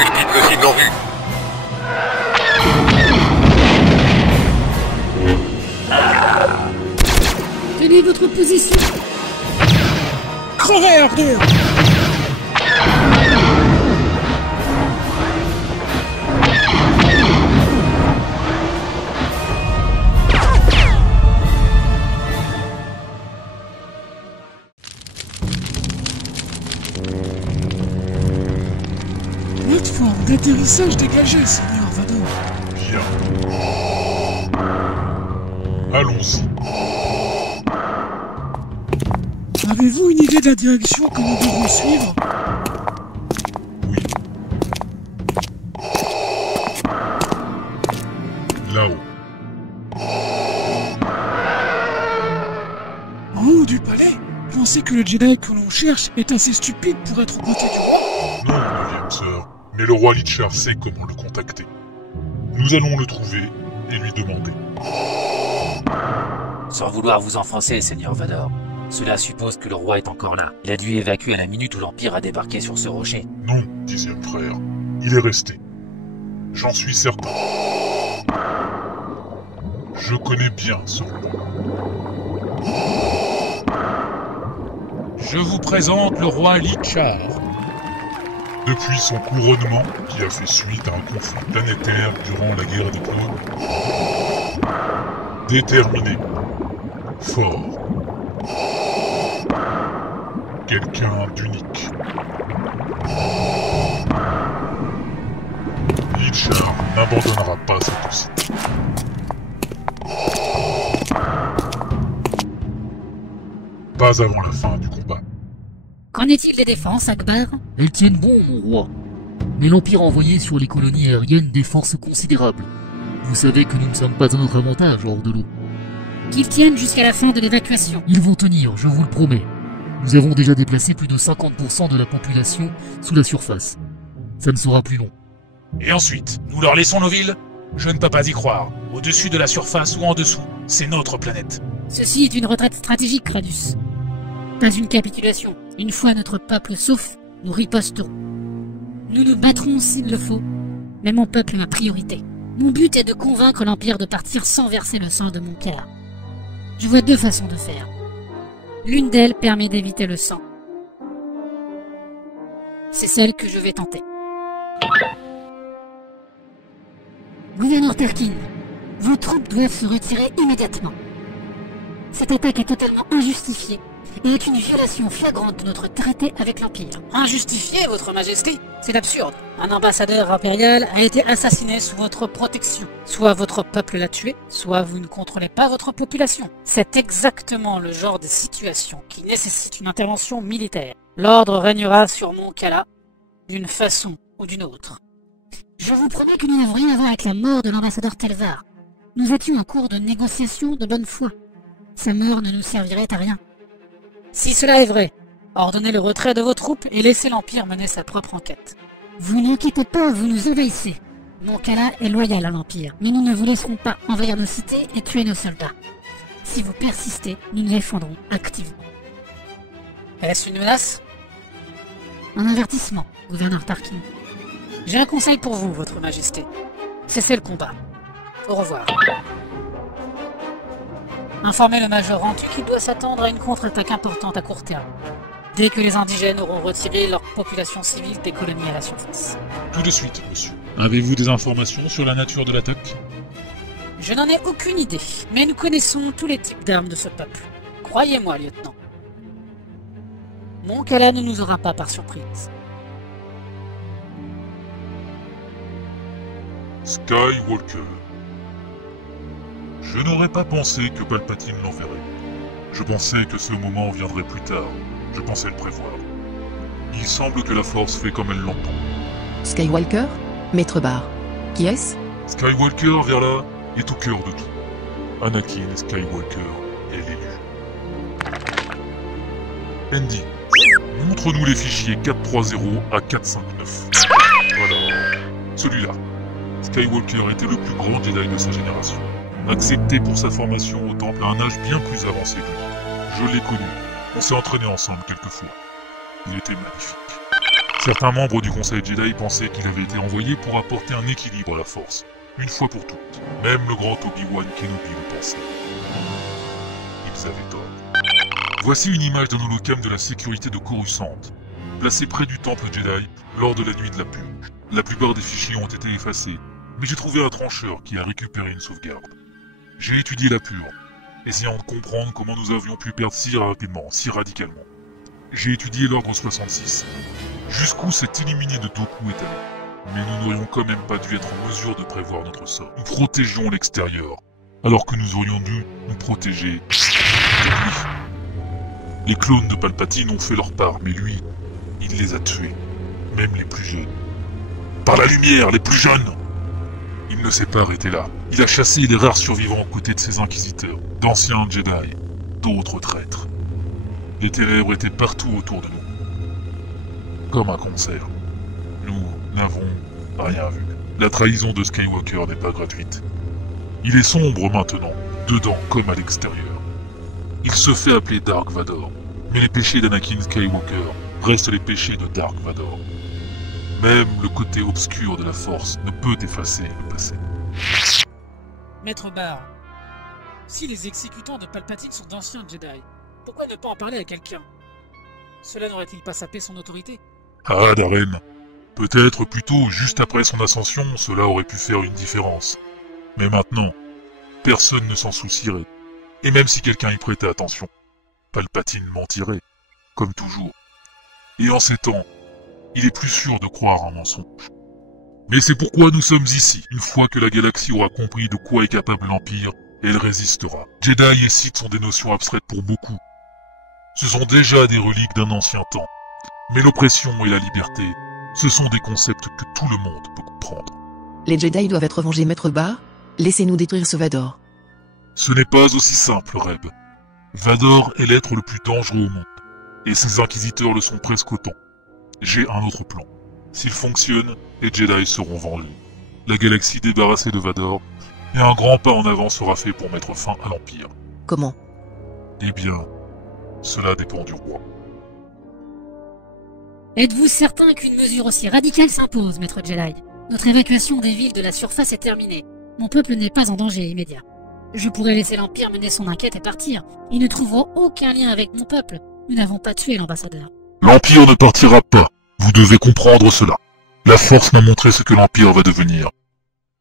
Expulse le cible en vue. Tenez votre position. Crevez, Arthur! Plateforme d'atterrissage dégagée, Seigneur Vador. Bien. Allons-y. Avez-vous une idée de la direction que nous devons suivre? Oui. Là-haut. En haut du palais? Pensez que le Jedi que l'on cherche est assez stupide pour être aux côtés du roi? Non, 9e sœur, mais le roi Lichar sait comment le contacter. Nous allons le trouver et lui demander. Sans vouloir vous enfoncer, Seigneur Vador, cela suppose que le roi est encore là. Il a dû évacuer à la minute où l'Empire a débarqué sur ce rocher. Non, 10e frère, il est resté. J'en suis certain. Je connais bien ce roi. Je vous présente le roi Lichar. Depuis son couronnement, qui a fait suite à un conflit planétaire durant la guerre des clones, déterminé, fort, quelqu'un d'unique. Lichar n'abandonnera pas cette cité. Pas avant la fin du combat. Qu'en est-il des défenses, Akbar? Elles tiennent bon, mon roi. Mais l'Empire a envoyé sur les colonies aériennes des forces considérables. Vous savez que nous ne sommes pas à notre avantage hors de l'eau. Qu'ils tiennent jusqu'à la fin de l'évacuation. Ils vont tenir, je vous le promets. Nous avons déjà déplacé plus de 50% de la population sous la surface. Ça ne sera plus long. Et ensuite, nous leur laissons nos villes? Je ne peux pas y croire. Au-dessus de la surface ou en dessous, c'est notre planète. Ceci est une retraite stratégique, Gradus. Pas une capitulation. Une fois notre peuple sauf, nous riposterons. Nous nous battrons s'il le faut, mais mon peuple est ma priorité. Mon but est de convaincre l'Empire de partir sans verser le sang de mon cœur. Je vois deux façons de faire. L'une d'elles permet d'éviter le sang. C'est celle que je vais tenter. Gouverneur Tarkin, vos troupes doivent se retirer immédiatement. Cette attaque est totalement injustifiée et est une violation flagrante de notre traité avec l'Empire. Injustifié, votre majesté? C'est absurde. Un ambassadeur impérial a été assassiné sous votre protection. Soit votre peuple l'a tué, soit vous ne contrôlez pas votre population. C'est exactement le genre de situation qui nécessite une intervention militaire. L'ordre régnera sur Mon Cala, d'une façon ou d'une autre. Je vous promets que nous n'avons rien à voir avec la mort de l'ambassadeur Telvar. Nous étions en cours de négociation de bonne foi. Sa mort ne nous servirait à rien. Si cela est vrai, ordonnez le retrait de vos troupes et laissez l'Empire mener sa propre enquête. Vous n'inquiétez pas, vous nous obéissez. Mon Cala est loyal à l'Empire, mais nous ne vous laisserons pas envahir nos cités et tuer nos soldats. Si vous persistez, nous nous défendrons activement. Est-ce une menace? Un avertissement, gouverneur Tarkin. J'ai un conseil pour vous, votre majesté. Cessez le combat. Au revoir. Informez le major Rantu qu'il doit s'attendre à une contre-attaque importante à court terme, dès que les indigènes auront retiré leur population civile des colonies à la surface. Tout de suite, monsieur. Avez-vous des informations sur la nature de l'attaque? Je n'en ai aucune idée, mais nous connaissons tous les types d'armes de ce peuple. Croyez-moi, lieutenant. Mon Cala ne nous aura pas par surprise. Skywalker. Je n'aurais pas pensé que Palpatine l'enverrait. Je pensais que ce moment viendrait plus tard. Je pensais le prévoir. Il semble que la Force fait comme elle l'entend. Skywalker? Maître Bar. Qui est-ce? Skywalker, vers là, est au cœur de tout. Anakin Skywalker est l'élu. Andy, montre-nous les fichiers 430 à 459. Voilà. Celui-là. Skywalker était le plus grand Jedi de sa génération. Accepté pour sa formation au temple à un âge bien plus avancé que lui. Je l'ai connu. On s'est entraîné ensemble quelquefois. Il était magnifique. Certains membres du Conseil Jedi pensaient qu'il avait été envoyé pour apporter un équilibre à la Force, une fois pour toutes. Même le grand Obi-Wan Kenobi le pensait. Ils avaient tort. Voici une image d'un holocam de la sécurité de Coruscant, placé près du temple Jedi lors de la nuit de la purge. La plupart des fichiers ont été effacés, mais j'ai trouvé un trancheur qui a récupéré une sauvegarde. J'ai étudié la purge, essayant de comprendre comment nous avions pu perdre si rapidement, si radicalement. J'ai étudié l'ordre 66, jusqu'où cet illuminé de Dooku est allé. Mais nous n'aurions quand même pas dû être en mesure de prévoir notre sort. Nous protégeons l'extérieur, alors que nous aurions dû nous protéger de lui. Les clones de Palpatine ont fait leur part, mais lui, il les a tués, même les plus jeunes. Par la lumière, les plus jeunes! Il ne s'est pas arrêté là. Il a chassé les rares survivants aux côtés de ses inquisiteurs, d'anciens Jedi, d'autres traîtres. Les ténèbres étaient partout autour de nous. Comme un concert. Nous n'avons rien vu. La trahison de Skywalker n'est pas gratuite. Il est sombre maintenant, dedans comme à l'extérieur. Il se fait appeler Dark Vador, mais les péchés d'Anakin Skywalker restent les péchés de Dark Vador. Même le côté obscur de la Force ne peut effacer le passé. Maître Barr, si les exécutants de Palpatine sont d'anciens Jedi, pourquoi ne pas en parler à quelqu'un? Cela n'aurait-il pas sapé son autorité? Ah, Darren. Peut-être plutôt juste après son ascension, cela aurait pu faire une différence. Mais maintenant, personne ne s'en soucierait. Et même si quelqu'un y prêtait attention, Palpatine mentirait, comme toujours. Et en ces temps, il est plus sûr de croire un mensonge. Mais c'est pourquoi nous sommes ici. Une fois que la galaxie aura compris de quoi est capable l'Empire, elle résistera. Jedi et Sith sont des notions abstraites pour beaucoup. Ce sont déjà des reliques d'un ancien temps. Mais l'oppression et la liberté, ce sont des concepts que tout le monde peut comprendre. Les Jedi doivent être vengés, Maître Barr. Laissez-nous détruire ce Vador. Ce n'est pas aussi simple, Reb. Vador est l'être le plus dangereux au monde. Et ses inquisiteurs le sont presque autant. J'ai un autre plan. S'il fonctionne, les Jedi seront vengés. La galaxie débarrassée de Vador, et un grand pas en avant sera fait pour mettre fin à l'Empire. Comment? Eh bien, cela dépend du roi. Êtes-vous certain qu'une mesure aussi radicale s'impose, Maître Jedi? Notre évacuation des villes de la surface est terminée. Mon peuple n'est pas en danger immédiat. Je pourrais laisser l'Empire mener son enquête et partir. Ils ne trouveront aucun lien avec mon peuple. Nous n'avons pas tué l'ambassadeur. L'Empire ne partira pas. Vous devez comprendre cela. La Force m'a montré ce que l'Empire va devenir.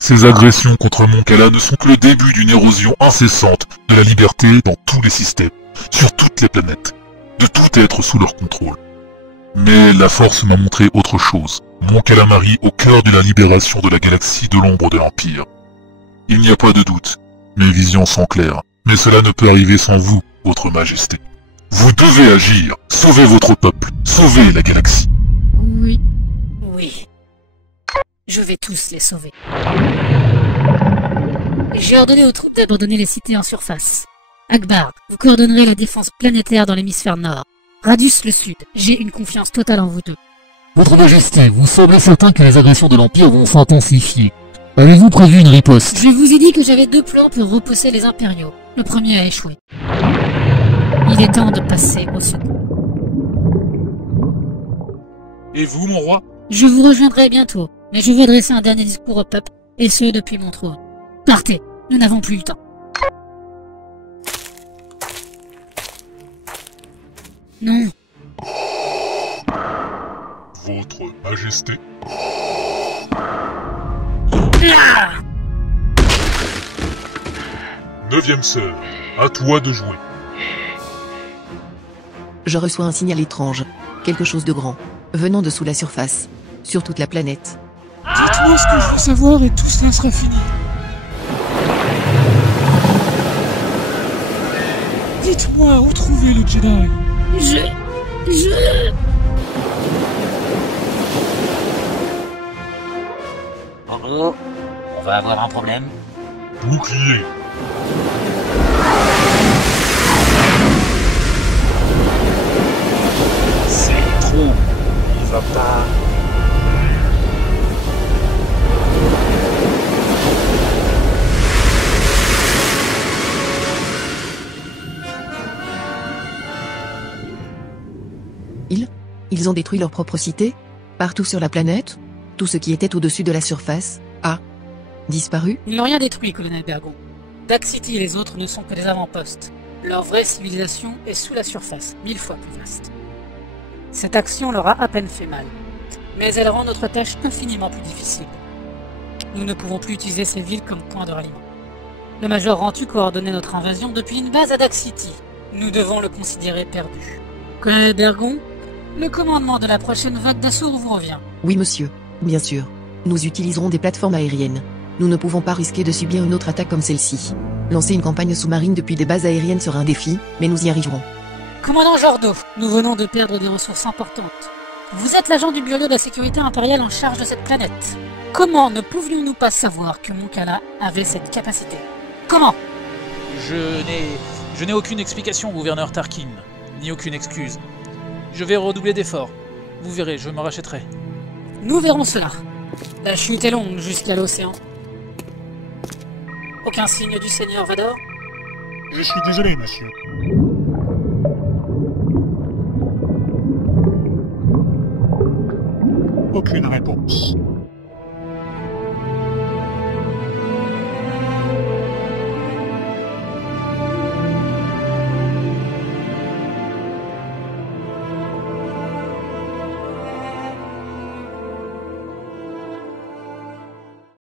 Ces agressions contre Mon Cala ne sont que le début d'une érosion incessante de la liberté dans tous les systèmes, sur toutes les planètes, de tout être sous leur contrôle. Mais la Force m'a montré autre chose. Mon Calamari au cœur de la libération de la galaxie de l'ombre de l'Empire. Il n'y a pas de doute. Mes visions sont claires. Mais cela ne peut arriver sans vous, votre majesté. Vous devez agir. Sauvez votre peuple. Sauvez la galaxie. Oui. Oui. Je vais tous les sauver. J'ai ordonné aux troupes d'abandonner les cités en surface. Akbar, vous coordonnerez la défense planétaire dans l'hémisphère nord. Radius le sud. J'ai une confiance totale en vous deux. Votre Majesté, vous semblez certain que les agressions de l'Empire vont s'intensifier. Avez-vous prévu une riposte? Je vous ai dit que j'avais deux plans pour repousser les impériaux. Le premier a échoué. Il est temps de passer au second. Et vous, mon roi? Je vous rejoindrai bientôt, mais je veux adresser un dernier discours au peuple, et ce depuis mon trône. Partez, nous n'avons plus le temps. Non, Votre majesté. Neuvième sœur, à toi de jouer. Je reçois un signal étrange. Quelque chose de grand. Venant de sous la surface. Sur toute la planète. Dites-moi ce que je veux savoir et tout cela sera fini. Dites-moi où trouver le Jedi. En gros, on va avoir un problème. Bouclier. C'est trop. Il va pas. Ils ont détruit leur propre cité? Partout sur la planète, tout ce qui était au-dessus de la surface a disparu. Ils n'ont rien détruit, colonel Bergon. Dax City et les autres ne sont que des avant-postes. Leur vraie civilisation est sous la surface, 1000 fois plus vaste. Cette action leur a à peine fait mal, mais elle rend notre tâche infiniment plus difficile. Nous ne pouvons plus utiliser ces villes comme point de ralliement. Le Major Rentu coordonnait notre invasion depuis une base à Dax City. Nous devons le considérer perdu. Colonel Bergon, le commandement de la prochaine vague d'assaut vous revient. Oui, monsieur. Bien sûr. Nous utiliserons des plateformes aériennes. Nous ne pouvons pas risquer de subir une autre attaque comme celle-ci. Lancer une campagne sous-marine depuis des bases aériennes sera un défi, mais nous y arriverons. Commandant Jordo, nous venons de perdre des ressources importantes. Vous êtes l'agent du bureau de la sécurité impériale en charge de cette planète. Comment ne pouvions-nous pas savoir que Moncala avait cette capacité? Comment? Je n'ai aucune explication, gouverneur Tarkin, ni aucune excuse. Je vais redoubler d'efforts. Vous verrez, je me rachèterai. Nous verrons cela. La chute est longue jusqu'à l'océan. Aucun signe du Seigneur Vador? Je suis désolé, monsieur. Aucune réponse.